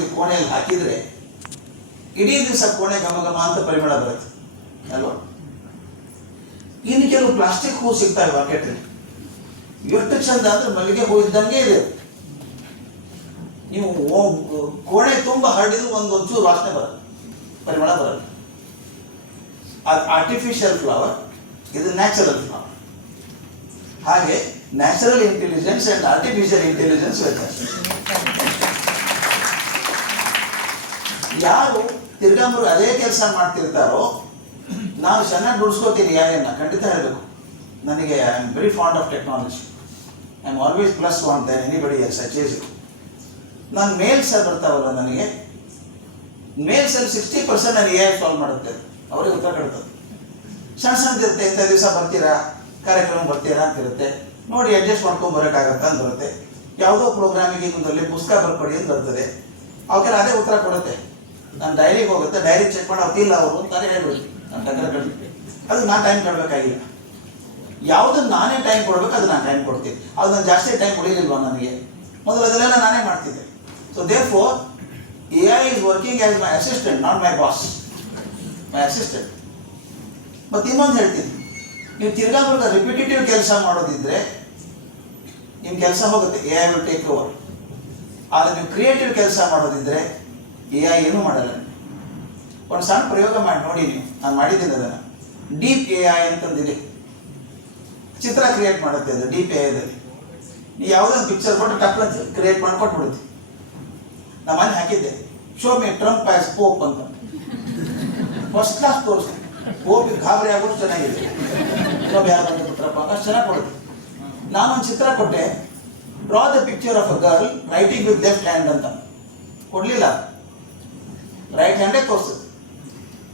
ಒಯ್ದು ಕೋಣೆಯಲ್ಲಿ ಹಾಕಿದರೆ ಇಡೀ ದಿವಸ ಕೋಣೆ ಘಮ ಘಮ ಅಂತ ಪರಿಮಳ ಬರುತ್ತೆ ಅಲ್ವಾ? ಇನ್ನು ಕೆಲವು ಪ್ಲಾಸ್ಟಿಕ್ ಹೂ ಸಿಗ್ತಾವೆ ಮಾರ್ಕೆಟಲ್ಲಿ, ಎಷ್ಟು ಚಂದ ಅಂದ್ರೆ ಮಲ್ಲಿಗೆ ಹೂ ಇದ್ದಂಗೆ ಇದೆ. ನೀವು ಕೋಣೆ ತುಂಬ ಹರಡಿದ್ರು ಒಂಚೂರು ವಾಸನೆ ಬರಲ್ಲ, ಪರಿಮಳ ಬರಲ್ಲ. ಅದು ಆರ್ಟಿಫಿಷಿಯಲ್ ಫ್ಲವರ್, ಇದು ನ್ಯಾಚುರಲ್ ಫ್ಲವರ್. ಹಾಗೆ natural intelligence and artificial intelligence ವ್ಯತ್ಯಾಸ. ಯಾರು ತಿರ್ಗಾಮರು ಅದೇ ಕೆಲಸ ಮಾಡ್ತಿರ್ತಾರೋ, ನಾನು ಚೆನ್ನಾಗಿ ನುಡಿಸ್ಕೋತೀನಿ ಯಾರನ್ನ ಖಂಡಿತ ಹೇಳಬೇಕು. ನನಗೆ I am very fond of technology. I am always plus one than anybody else achieves it. ನಾನು ಮೇಲ್ಸ್ ಬರ್ತಾವಲ್ಲ, ನನಗೆ ಮೇಲ್ಸಲ್ಲಿ 60% ನಾನು AI ಸಾಲ್ವ್ ಮಾಡುತ್ತೆ, ಅವರಿಗೆ ಉತ್ತರ ಕೊಡ್ತದೆ. ಸಣ್ಣ ಸಣ್ಣದಿರುತ್ತೆ, ಇಂಥ ದಿವಸ ಬರ್ತೀರಾ, ಕಾರ್ಯಕ್ರಮ ಬರ್ತೀರಾ ಅಂತಿರುತ್ತೆ, ನೋಡಿ ಅಡ್ಜಸ್ಟ್ ಮಾಡ್ಕೊಂಡು ಬರೋಕ್ಕಾಗತ್ತಾ ಅಂತ ಬರುತ್ತೆ. ಯಾವುದೋ ಪ್ರೋಗ್ರಾಮಿಗೆ ಇನ್ನೊಂದಲ್ಲಿ ಪುಸ್ತಕ ಬರ್ಕೊಡಿ ಅಂತ ಬರ್ತದೆ, ಅವಕ್ಕೆಲ್ಲ ಅದೇ ಉತ್ತರ ಕೊಡುತ್ತೆ. ನಾನು ಡೈರಿಗೆ ಹೋಗುತ್ತೆ, ಡೈರಿ ಚೆಕ್ ಮಾಡಿ ಅವತ್ತಿಲ್ಲ ಅವರು ಅಂತಾನೆ ಹೇಳ್ಬಿಡಿ, ನಾನು ಟಕ್ಕರ ಕಳ್ಳಿ. ಅದು ನಾನು ಟೈಮ್ ಕೊಡಬೇಕಾಗಿಲ್ಲ. ಯಾವುದನ್ನು ನಾನೇ ಟೈಮ್ ಕೊಡಬೇಕು ಅದು ನಾನು ಟೈಮ್ ಕೊಡ್ತೀನಿ. ಅದು ನಾನು ಜಾಸ್ತಿ ಟೈಮ್ ಉಳಿಲಿಲ್ವ ನನಗೆ? ಮೊದಲು ಅದನ್ನೆಲ್ಲ ನಾನೇ ಮಾಡ್ತಿದ್ದೆ. So therefore AI is working as my assistant, not my boss. My assistant. ಮತ್ತು ಇನ್ನೊಂದು ಹೇಳ್ತೀನಿ, ನೀವು ತಿರ್ಗಾ ಬರ್ಗ ರಿಪಿಟೇಟಿವ್ ಕೆಲಸ ಮಾಡೋದಿದ್ರೆ ನಿಮ್ಮ ಕೆಲಸ ಹೋಗುತ್ತೆ, AI will take over. ಆದರೆ ನೀವು ಕ್ರಿಯೇಟಿವ್ ಕೆಲಸ ಮಾಡೋದಿದ್ರೆ AI ಏನೂ ಮಾಡಲ್ಲ. ಒಂದು ಸಣ್ಣ ಪ್ರಯೋಗ ಮಾಡಿ ನೋಡಿ ನೀವು, ನಾನು ಮಾಡಿದ್ದೀನಿ ಅದನ್ನು. ಡೀಪ್ AI ಅಂತಂದಿದೆ, ಚಿತ್ರ ಕ್ರಿಯೇಟ್ ಮಾಡುತ್ತೆ ಅದು ಡೀಪ್ AI-ದಲ್ಲಿ. ನೀವು ಯಾವುದೊಂದು ಪಿಕ್ಚರ್ ಕೊಟ್ಟು ಟಕ್ ಅಂತ ಕ್ರಿಯೇಟ್ ಮಾಡಿ ಕೊಟ್ಬಿಡುತ್ತೆ. ನಾನು ಮನೆ ಹಾಕಿದ್ದೆ, show me Trump as Pope ಅಂತ. ಫಸ್ಟ್ ಕ್ಲಾಸ್ ತೋರಿಸ್ತೀನಿ, ಪೋಪಿಗೆ ಗಾಬರಿ ಆಗೋದು ಚೆನ್ನಾಗಿದೆ. ಇನ್ನೊಬ್ಬ ಯಾರು ಪುತ್ರಪ್ಪ ಅಷ್ಟು ಚೆನ್ನಾಗಿ ಕೊಡುತ್ತೆ. ನಾನೊಂದು ಚಿತ್ರ ಕೊಟ್ಟೆ, draw the picture of a girl writing with left hand ಅಂತ. ಕೊಡಲಿಲ್ಲ, ರೈಟ್ ಹ್ಯಾಂಡೇ ತೋರಿಸ್ತದೆ.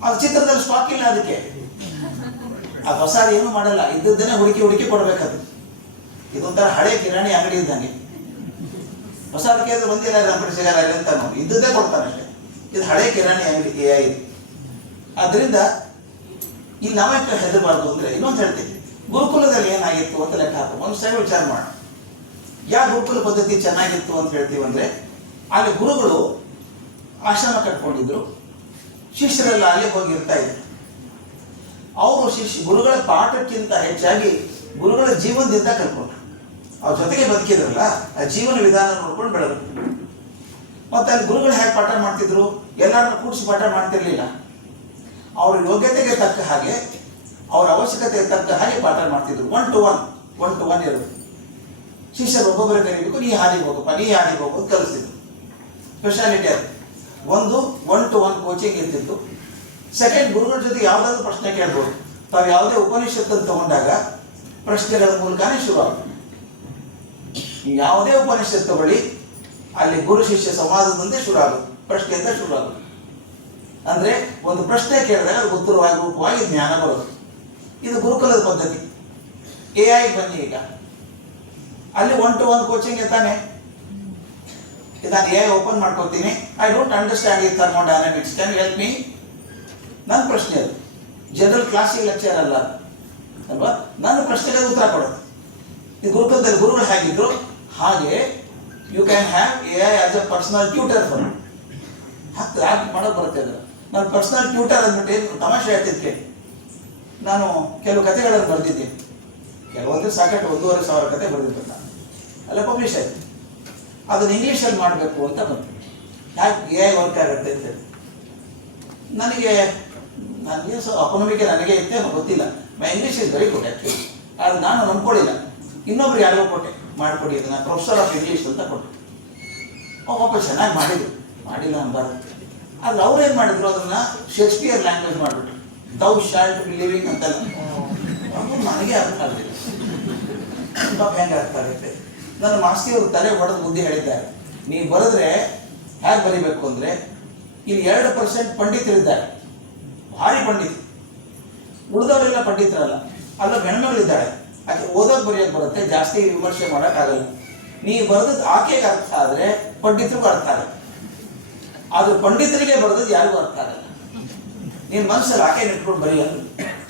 ಅದು ಚಿತ್ರದಲ್ಲಿ ಸ್ಟಾಕ್ ಇಲ್ಲ, ಅದಕ್ಕೆ ಆ ಹೊಸಾದ ಏನು ಮಾಡಲ್ಲ, ಇದ್ದದ್ದನ್ನೇ ಹುಡುಕಿ ಕೊಡಬೇಕದು. ಇದೊಂಥರ ಹಳೆ ಕಿರಾಣಿ ಅಂಗಡಿ ಇದ್ದಂಗೆ. ಹೊಸದಕ್ಕೆ ಅದು ಬಂದಿಲ್ಲ, ನಮ್ಮ ಸಿಗಲ್ಲ ಅಂತ ನೋಡಿ ಇದ್ದದ್ದೇ ಕೊಡ್ತಾನೆ ಅಷ್ಟೇ. ಇದು ಹಳೆ ಕಿರಾಣಿ ಅಂಗಡಿ AI ಇದು. ಆದ್ದರಿಂದ ಇಲ್ಲಿ ನಾವೇಕೆ ಹೆದರಬಾರ್ದು ಅಂದರೆ, ಇನ್ನೊಂದು ಹೇಳ್ತೀನಿ, ಗುರುಕುಲದಲ್ಲಿ ಏನಾಗಿತ್ತು ಅಂತ ಲೆಕ್ಕ ಹಾಕೋ ಒಂದು ಸರಿ ವಿಚಾರ ಮಾಡೋಣ. ಯಾವ ಗುರುಕುಲ ಪದ್ಧತಿ ಚೆನ್ನಾಗಿತ್ತು ಅಂತ ಹೇಳ್ತೀವಿ ಅಂದರೆ, ಅಲ್ಲಿ ಗುರುಗಳು ಆಶ್ರಮ ಕಟ್ಕೊಂಡಿದ್ರು, ಶಿಷ್ಯರೆಲ್ಲ ಅಲ್ಲಿ ಹೋಗಿರ್ತಾ ಇದ್ರು. ಅವರು ಗುರುಗಳ ಪಾಠಕ್ಕಿಂತ ಹೆಚ್ಚಾಗಿ ಗುರುಗಳ ಜೀವನದಿಂದ ಕಲ್ತ್ಕೊಂಡ್ರು. ಅವ್ರ ಜೊತೆಗೆ ಬದುಕಿದ್ರಲ್ಲ, ಆ ಜೀವನ ವಿಧಾನ ನೋಡ್ಕೊಂಡು ಬೆಳೆದ್ರು. ಮತ್ತು ಅಲ್ಲಿ ಗುರುಗಳು ಹೇಗೆ ಪಾಠ ಮಾಡ್ತಿದ್ರು, ಎಲ್ಲರನ್ನ ಕೂಡಿಸಿ ಪಾಠ ಮಾಡ್ತಿರ್ಲಿಲ್ಲ. ಅವ್ರ ಯೋಗ್ಯತೆಗೆ ತಕ್ಕ ಹಾಗೆ, ಅವ್ರ ಅವಶ್ಯಕತೆಗೆ ತಕ್ಕ ಹಾಗೆ ಪಾಠ ಮಾಡ್ತಿದ್ರು. ಒನ್ ಟು ಒನ್ ಇರೋದು. ಶಿಷ್ಯರು ಒಬ್ಬೊಬ್ಬರೇ ಕರಿಬೇಕು, ನೀ ಹಾದಿಗೆ ಹೋಗು ಅಂತ ಕಲಿಸ್ತಿದ್ರು. ಸ್ಪೆಷಾಲಿಟಿ ಅದು. ಒಂದು 1-to-1 ಕೋಚಿಂಗ್ ಇರ್ತಿತ್ತು. ಸೆಕೆಂಡ್, ಗುರುಗಳ ಜೊತೆ ಯಾವುದಾದ್ರೂ ಪ್ರಶ್ನೆ ಕೇಳ್ಬೋದು. ತಾವು ಯಾವುದೇ ಉಪನಿಷತ್ತನ್ನು ತಗೊಂಡಾಗ ಪ್ರಶ್ನೆಗಳ ಮೂಲಕನೇ ಶುರುವಾಗುತ್ತೆ. ಯಾವುದೇ ಉಪನಿಷತ್ತು ತಗೊಳ್ಳಿ, ಅಲ್ಲಿ ಗುರು ಶಿಷ್ಯ ಸಂವಾದದಂತೆ ಶುರುವಾಗುತ್ತೆ, ಪ್ರಶ್ನೆಯಿಂದ ಶುರುವಾಗುತ್ತೆ. ಅಂದರೆ ಒಂದು ಪ್ರಶ್ನೆ ಕೇಳಿದಾಗ ಅದು ಉತ್ತರವಾಗಿ ರೂಪವಾಗಿ ಜ್ಞಾನ ಬರೋದು. ಇದು ಗುರುಕುಲದ ಪದ್ಧತಿ. AI ಬನ್ನಿ, ಈಗ ಅಲ್ಲಿ 1-to-1 ಕೋಚಿಂಗ್ ತಾನೆ. ನಾನು AI ಓಪನ್ ಮಾಡ್ಕೋತೀನಿ, ಐ ಡೋಂಟ್ ಅಂಡರ್ಸ್ಟ್ಯಾಂಡ್ ಈ thermodynamics, can you help me? ನನ್ನ ಪ್ರಶ್ನೆ ಅದು. ಜನರಲ್ ಕ್ಲಾಸಿಗೆ ಲೆಕ್ಚರ್ ಅಲ್ಲ ಅಲ್ವಾ? ನನ್ನ ಪ್ರಶ್ನೆಗೆ ಉತ್ತರ ಕೊಡೋದು. ಈ ಗುರುಕುಲದಲ್ಲಿ ಗುರುಗಳು ಹೇಗಿದ್ರು ಹಾಗೆ you can have AI as a personal tutor for. ಯಾಕೆ ಮಾಡೋದು ಬರುತ್ತೆ ಅದು. ನಾನು ಪರ್ಸನಲ್ ಟ್ಯೂಟರ್ ಅಂದ್ಬಿಟ್ಟು ಏನು ತಮಾಷೆ ಹೇಳ್ತಿದ್ದೆ. ನಾನು ಕೆಲವು ಕಥೆಗಳನ್ನು ಬರೆದಿದ್ದೀನಿ, ಕೆಲವೊಂದು ಸಾಕಷ್ಟು 1,500 ಕಥೆ ಬರೆದಿದ್ದೆ ನಾನು. ಅಲ್ಲ ಪಬ್ಲಿಷ್ ಆಯಿತು. ಅದನ್ನು ಇಂಗ್ಲೀಷಲ್ಲಿ ಮಾಡಬೇಕು ಅಂತ ಬಂತು. ಯಾಕೆ AI ವರ್ಕ್ ಆಗುತ್ತೆ ಅಂತೇಳಿ ನನಗೆ ಅಪನಂಬಿಕೆ ನನಗೆ ಇತ್ತೇನೋ ಗೊತ್ತಿಲ್ಲ. My English is very good actually. ಆದರೆ ನಾನು ನಂಬ್ಕೊಳ್ಳಿಲ್ಲ. ಇನ್ನೊಬ್ರು ಯಾರಿಗೋ ಕೊಟ್ಟೆ, ಮಾಡಿಕೊಡಿ ಅದನ್ನು, ಪ್ರೊಫೆಸರ್ ಆಫ್ ಇಂಗ್ಲೀಷ್ ಅಂತ ಕೊಟ್ಟೆ. ಪಾಪ ಚೆನ್ನಾಗಿ ಮಾಡಿಲ್ಲ ಅನ್ಬಾರ್ದು. ಆದರೆ ಅವ್ರು ಏನು ಮಾಡಿದ್ರು, ಅದನ್ನು ಶೇಕ್ಸ್ಪಿಯರ್ ಲ್ಯಾಂಗ್ವೇಜ್ ಮಾಡಿಬಿಟ್ರು. ದೌ ಶಾಲ್ಟ್ ಬಿ ಲಿವಿಂಗ್ ಅಂತೆಲ್ಲ. ನನಗೆ ಅರ್ಥ ಆಗಲಿಲ್ಲ. ಪಾಪ ಹೆಂಗೆ ಅರ್ಥ ಆಗುತ್ತೆ. ನನ್ನ ಮಾಸ್ತಿಯವರು ತಲೆ ಹೊಡೆದು ಬುದ್ಧಿ ಹೇಳಿದ್ದಾರೆ, ನೀವು ಬರೆದ್ರೆ ಹೇಗೆ ಬರೀಬೇಕು ಅಂದರೆ, ಇಲ್ಲಿ 2% ಪಂಡಿತರಿದ್ದಾರೆ, ಭಾರಿ ಪಂಡಿತ. ಉಳಿದವರೆಲ್ಲ ಪಂಡಿತರಲ್ಲ. ಅಲ್ಲ ಹೆಣ್ಮಗಳಿದ್ದಾಳೆ, ಆಕೆ ಓದೋಕೆ ಬರೆಯೋಕೆ ಬರುತ್ತೆ, ಜಾಸ್ತಿ ವಿಮರ್ಶೆ ಮಾಡೋಕ್ಕಾಗಲ್ಲ. ನೀವು ಬರೆದದ್ದು ಆಕೆಗೆ ಅರ್ಥ ಆದರೆ ಪಂಡಿತರಿಗೂ ಅರ್ಥ ಆಗಲ್ಲ. ಆದರೂ ಪಂಡಿತರಿಗೆ ಬರೆದದ್ದು ಯಾರಿಗೂ ಅರ್ಥ ಆಗಲ್ಲ. ನೀನು ಮನಸ್ಸಲ್ಲಿ ಆಕೆ ಇಟ್ಕೊಂಡು ಬರೆಯೋದು.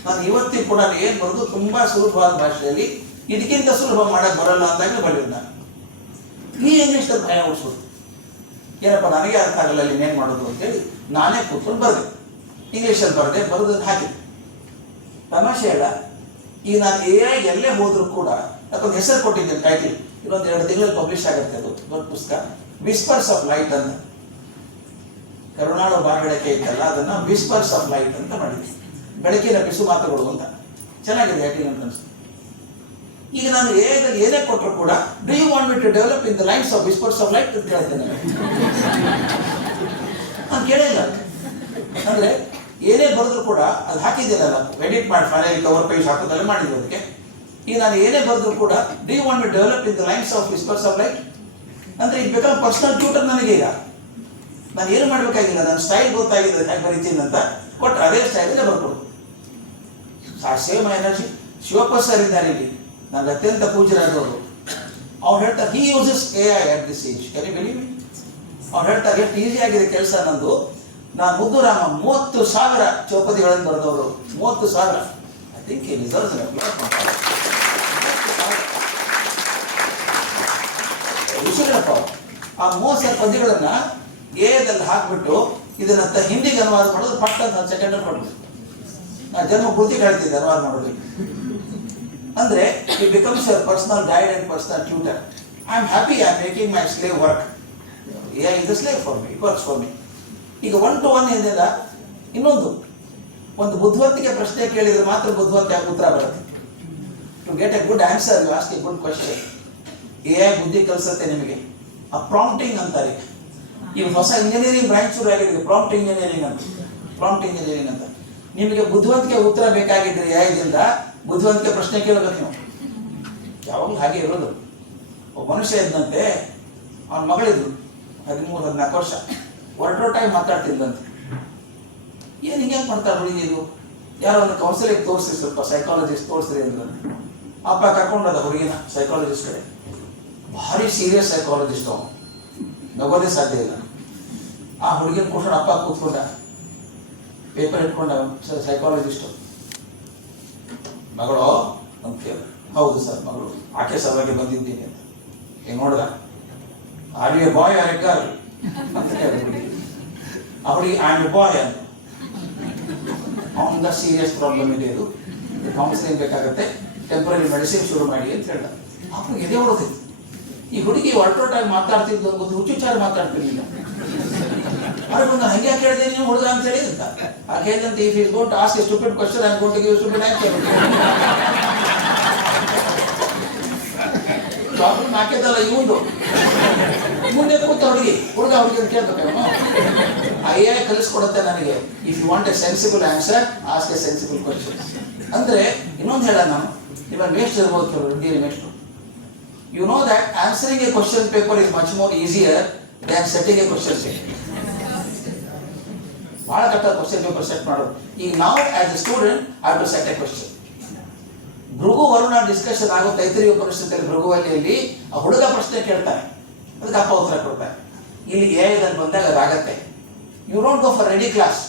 ನಾನು ಇವತ್ತಿಗೂ ಕೂಡ ಏನು ಬರೆದು ತುಂಬ ಸುಲಭವಾದ ಭಾಷೆಯಲ್ಲಿ ಇದಕ್ಕಿಂತ ಸುಲಭ ಮಾಡೋಕ್ಕೆ ಬರಲ್ಲ ಅಂದಾಗ ಬರೆಯೋದು ನಾನು. ಈ ಇಂಗ್ಲೀಷಲ್ಲಿ ಭಯ ಉಳಿಸೋದು. ಏನಪ್ಪ ನನಗೆ ಅರ್ಥ ಆಗಲ್ಲ ಇಲ್ಲಿ ಏನು ಮಾಡೋದು ಅಂತೇಳಿ ನಾನೇ ಕೂತ್ಕೊಂಡು ಬರೆದೆ, ಇಂಗ್ಲೀಷಲ್ಲಿ ಬರೆದು ಹಾಕಿದೆ. ತಮಾಷೆ ಅಲ್ಲ, ಈಗ ನಾನು AI ಎಲ್ಲೇ ಹೋದರೂ ಕೂಡ ಅದಕ್ಕೊಂದು ಹೆಸರು ಕೊಟ್ಟಿದ್ದೇನೆ, ಟೈಟಲ್. ಇನ್ನೊಂದು 2 ತಿಂಗಳಲ್ಲಿ ಪಬ್ಲಿಷ್ ಆಗುತ್ತೆ, ಅದು ದೊಡ್ಡ ಪುಸ್ತಕ, ವಿಸ್ಪರ್ಸ್ ಆಫ್ ಲೈಟ್ ಅಂತ. ಕರುಣಾಳು ಬಾಬೆಳಕೆ ಇತ್ತಲ್ಲ, ಅದನ್ನು ವಿಸ್ಪರ್ಸ್ ಆಫ್ ಲೈಟ್ ಅಂತ ಮಾಡಿದ್ದೆ, ಬೆಳಕಿನ ಬಿಸು ಮಾತುಗಳು ಅಂತ. ಚೆನ್ನಾಗಿದೆ ಟೈಟಲ್ ಅಂತ ಅನಿಸ್ತು. ಈಗ ನಾನು AI ಏನೇ ಕೊಟ್ಟರು ಕೂಡ do you want me to develop in the lines of whispers of light ಅಂತ ಹೇಳ್ತೇನೆ. ನಾನು ಕೇಳಿಲ್ಲ, ಅಂದರೆ ಏನೇ ಬರೆದ್ರು ಕೂಡ ಅದು ಹಾಕಿದ್ದೀನಲ್ಲ, ಎಡಿಟ್ ಮಾಡಿ ಫೈನಲ್ ಕವರ್ ಪೇಜ್ ಹಾಕೋದೆಲ್ಲ ಮಾಡಿದ್ರು ಅದಕ್ಕೆ. ಈಗ ನಾನು ಏನೇ ಬರೆದ್ರು ಕೂಡ do you want me develop in the lines of whispers of light ಅಂದರೆ ಇದು ಬೇಕಾದ್ರೆ ಪರ್ಸನಲ್ ಟ್ಯೂಟರ್ ನನಗೆ. ಈಗ ನಾನು ಏನು ಮಾಡಬೇಕಾಗಿಲ್ಲ, ನನ್ನ ಸ್ಟೈಲ್ ಗೊತ್ತಾಗಿದೆ ಹೇಗೆ ಬರೀತೀನಿ ಅಂತ ಕೊಟ್ಟರೆ ಅದೇ ಸ್ಟೈಲಲ್ಲೇ ಬರ್ಕೊಡು. Save my energy. Shivappa sir ಇದ್ದಾರೆ ಇಲ್ಲಿ, ನನಗೆ ಅತ್ಯಂತ ಪೂಜ್ಯರಾದವರು. ಅವ್ರು ಹೇಳ್ತಾರೆ he uses AI at this age. Can you believe me? ಅವ್ರು ಹೇಳ್ತಾರೆ ಎಷ್ಟು ಈಸಿ ಆಗಿದೆ ಕೆಲಸ ನಂದು. ನಾನು ಮುದ್ದುರಾಮ 30,000 ಚೌಪದಿಗಳನ್ನು ಬರೆದವರು, 30,000. ಐ ಥಿಂಕ್ ಈ ರಿಸಲ್ಟ್ಸ್ ಋಷಿಗಳಪ್ಪ ಆ 30,000 ಪದ್ಯಗಳನ್ನು AI ಹಾಕಿಬಿಟ್ಟು ಇದನ್ನ ಹಿಂದಿಗೆ ಅನುವಾದ ಮಾಡೋದು ಪಟ್ಟ ನಾನು ಸೆಕೆಂಡ್ ಕೊಡ್ಬೇಕು. ನಾನು ಜನ್ಮ ಪೂರ್ತಿ ಕಳಿತಿದ್ದೆ ಅನುವಾದ ಮಾಡೋದಕ್ಕೆ. ಅಂದರೆ it becomes your personal guide and personal tutor. I am happy, I am making my slave work. AI is a slave for me, it works for me. ಈಗ 1 to 1 ಏನಿಲ್ಲ, ಇನ್ನೊಂದು ಒಂದು ಬುದ್ಧಿವಂತಿಕೆ ಪ್ರಶ್ನೆ ಕೇಳಿದರೆ ಮಾತ್ರ ಬುದ್ಧಿವಂತಿಕೆ ಉತ್ತರ ಬರುತ್ತೆ. To get a good answer you ask a good question. AI ಬುದ್ಧಿ ಕಲಿಸುತ್ತೆ ನಿಮಗೆ. ಆ ಪ್ರಾಂಪ್ಟಿಂಗ್ ಅಂತಾರೆ. ಈಗ ಹೊಸ ಇಂಜಿನಿಯರಿಂಗ್ ಬ್ರಾಂಚ್ ಶುರು ಆಗಿದೆ, ಪ್ರಾಂಪ್ಟ್ ಇಂಜಿನಿಯರಿಂಗ್ ಅಂತ. ನಿಮಗೆ ಬುದ್ಧಿವಂತಿಕೆ ಉತ್ತರ ಬೇಕಾಗಿದ್ದರೆ AI ಬುದ್ಧಿವಂತಿಕೆ ಪ್ರಶ್ನೆ ಕೇಳಬೇಕು ನೀವು. ಯಾವಾಗಲೂ ಹಾಗೆ ಇರೋದು. ಒಬ್ಬ ಮನುಷ್ಯ ಇದ್ದಂತೆ, ಅವನ ಮಗಳಿದ್ರು 13-14 ವರ್ಷ, ಟೈಮ್ ಮಾತಾಡ್ತಿದ್ದಂತೆ. ಏನು ಹಿಂಗೆ ಮಾಡ್ತಾರೆ ಹುಡುಗಿ ಇದು, ಯಾರೋ ಒಂದು ಕೌನ್ಸಿಲಿಂಗ್ ತೋರಿಸಿ, ಸ್ವಲ್ಪ ಸೈಕಾಲಜಿಸ್ಟ್ ತೋರಿಸ್ರಿ ಅಂದ್ರೆ ಅಪ್ಪ ಕರ್ಕೊಂಡದ ಹುಡುಗಿನ ಸೈಕಾಲಜಿಸ್ಟ್ ಕಡೆ. ಭಾರಿ ಸೀರಿಯಸ್ ಸೈಕಾಲಜಿಸ್ಟ್ ಅವನು, ನಗೋದೇ ಸಾಧ್ಯ ಇಲ್ಲ. ಆ ಹುಡುಗಿನ ಕೂತ್ಕೊಂಡು ಅಪ್ಪ ಕೂತ್ಕೊಂಡ, ಪೇಪರ್ ಇಟ್ಕೊಂಡ ಸೈಕಾಲಜಿಸ್ಟು. ಮಗಳು ಅಂತ ಕೇಳ, ಹೌದು ಸರ್ ಮಗಳು, ಆಕೆ ಸಲುವಾಗಿ ಬಂದಿದ್ದೀನಿ ಅಂತ. ಈಗ ನೋಡ್ದ, are you a boy or a girl ಅಂತ ಕೇಳ ಹುಡುಗಿ. ಆ ಹುಡುಗಿ ಐ ಆಮ್ ಎ ಬಾಯ್ ಅಂತ. ಅವನಿಂದ ಸೀರಿಯಸ್ ಪ್ರಾಬ್ಲಮ್ ಇದೆ, ಇದು ಕೌನ್ಸಿಲಿಂಗ್ ಬೇಕಾಗುತ್ತೆ, ಟೆಂಪ್ರರಿ ಮೆಡಿಸಿನ್ ಶುರು ಮಾಡಿ ಅಂತ ಹೇಳ್ದ. ಅಪ್ಪನಿಗೆ ಎದೆ ಹೊಡೆದಿತ್ತು. ಈ ಹುಡುಗಿ ಟೈಮ್ ಮಾತಾಡ್ತಿದ್ದು ಒಂದು ಹುಚ್ಚುಚ್ಚಾರ ಮಾತಾಡ್ತಿರ್ಲಿಲ್ಲ. ಅದಕ್ಕೊಂದು ಹಂಗೆ ಕೇಳಿದೆ ನೀವು ಹುಡುಗ ಅಂತ ಹೇಳಿದಂತ. ಆ ಕೇಳಿದಂತೆ if is got ask a stupid question I am going to give stupid answer. Problem ಹಾಕಿದಲ್ಲ ಇವಂದು. ಮುಂದೆ ಕೂತ ಹುಡುಗ ಅಂತ ಕೇಳ್ಬೇಕೇನು? AI ಕಲಿಸ್ಕೊಡುತ್ತೆ ನನಗೆ. If you want a sensible answer ask a sensible question. ಅಂದರೆ ಇನ್ನೊಂದು ಹೇಳ, ನಾನು ಇವಾಗ ಮೇಸ್ಟ್ ಇರ್ಬೋದು, ಕೆಲವರು ಇಂಡಿಯನ್ ಮೇಸ್ಟು. You know that answering a question paper is much more easier than setting a question set. ಭಾಳ ಕಷ್ಟ ಕ್ವಶನ್ ಪೇಪರ್ ಸೆಟ್ ಮಾಡೋದು. ಈಗ ನಾವು as a student have to set a question. Bhrigu Varuna discussion ಆಗೋ ತೈತರಿಯ ಉಪನಿಷತ್ತಲ್ಲಿ ಭೃಗುವಲ್ಲಿಯಲ್ಲಿ ಆ ಹುಡುಗ ಪ್ರಶ್ನೆ ಕೇಳ್ತಾನೆ, ಅದಕ್ಕೆ ಅಪ್ಪ ಉತ್ತರ ಕೊಡ್ತಾನೆ. ಇಲ್ಲಿ AI ಬಂದಾಗ ಅದಾಗತ್ತೆ. You don't go for ready class,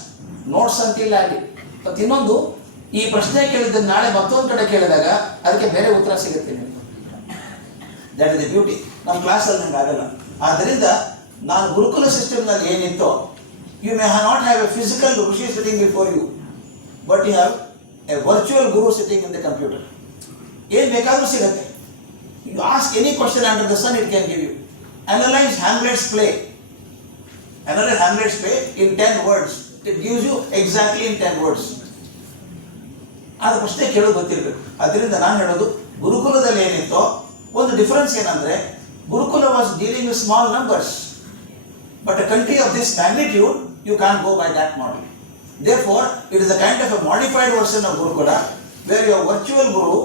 notes ಅಂತಿಲ್ಲ ಅಲ್ಲಿ. ಮತ್ತು ಇನ್ನೊಂದು, ಈ ಪ್ರಶ್ನೆ ಕೇಳಿದ್ದ ನಾಳೆ ಮತ್ತೊಂದು ಕಡೆ ಕೇಳಿದಾಗ ಅದಕ್ಕೆ ಬೇರೆ ಉತ್ತರ ಸಿಗುತ್ತೆ ನಿಮಗೆ. That is the beauty. ನಮ್ಮ ಕ್ಲಾಸಲ್ಲಿ ನಂಗೆ ಆಗಲ್ಲ. ಆದ್ದರಿಂದ ನಾನು ಗುರುಕುಲ ಸಿಸ್ಟಮ್ನಲ್ಲಿ ಏನಿತ್ತೋ, you may not have a physical rishi sitting before you, but you have a virtual guru sitting in the computer. ಏನು ಬೇಕಾದರೂ ಸಿಗುತ್ತೆ. You ask any question under the sun, it can give you. Analyse Hamlet's play. Analyze Hamlet's play in 10 words. It gives you exactly in 10 words. ಅದು ಪ್ರಶ್ನೆ ಕೇಳೋದು ಗೊತ್ತಿರಬೇಕು. ಅದರಿಂದ ನಾನು ಹೇಳೋದು, ಗುರುಕುಲದಲ್ಲಿ ಏನಿತ್ತೋ ಒಂದು ಡಿಫರೆನ್ಸ್ ಏನಂದರೆ, gurukul was dealing with small numbers, but a country of this magnitude you can go by that model. Therefore, it is a kind of a modified version of Gurukula, where your virtual guru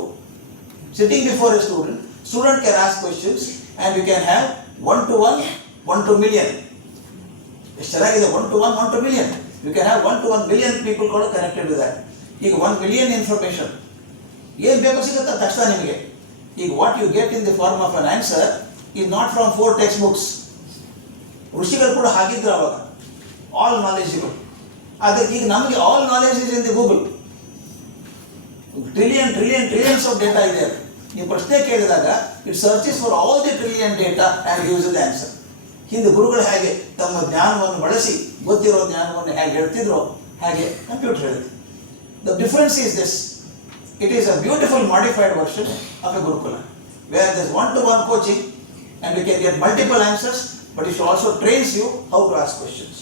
sitting before a student can ask questions, and you can have 1-to-1, 1-to-million. ಎಷ್ಟು ಚೆನ್ನಾಗಿದೆ, 1-to-1, 1-to-million. You can have 1-to-1 million people ಕೂಡ connected with that. ಈಗ 1 million information ಏನು ಬೇಕೋ ಸಿಗುತ್ತೆ ತಕ್ಷಣ ನಿಮಗೆ. ಈಗ what you get in the form of an answer is not from 4 text books. ಋಷಿಗಳು ಕೂಡ ಹಾಗಿದ್ರು ಅವಾಗ, ಆಲ್ ನಾಲೆಜ್ಗಳು. ಆದರೆ ಈಗ ನಮಗೆ all knowledge is in the Google. Trillions of data ಇದೆ. ನೀವು ಪ್ರಶ್ನೆ ಕೇಳಿದಾಗ it searches for all the trillion data and gives the answer. ಹಿಂದೆ ಗುರುಗಳು ಹೇಗೆ ತಮ್ಮ ಜ್ಞಾನವನ್ನು ಬಳಸಿ ಗೊತ್ತಿರೋ ಜ್ಞಾನವನ್ನು ಹೇಗೆ ಹೇಳ್ತಿದ್ರೋ ಹಾಗೆ ಕಂಪ್ಯೂಟರ್ ಹೇಳುತ್ತೆ. The difference is this: it is a beautiful modified version of a gurukul, where this one-to-one coaching and you can get multiple answers, but it also trains you how to ask questions.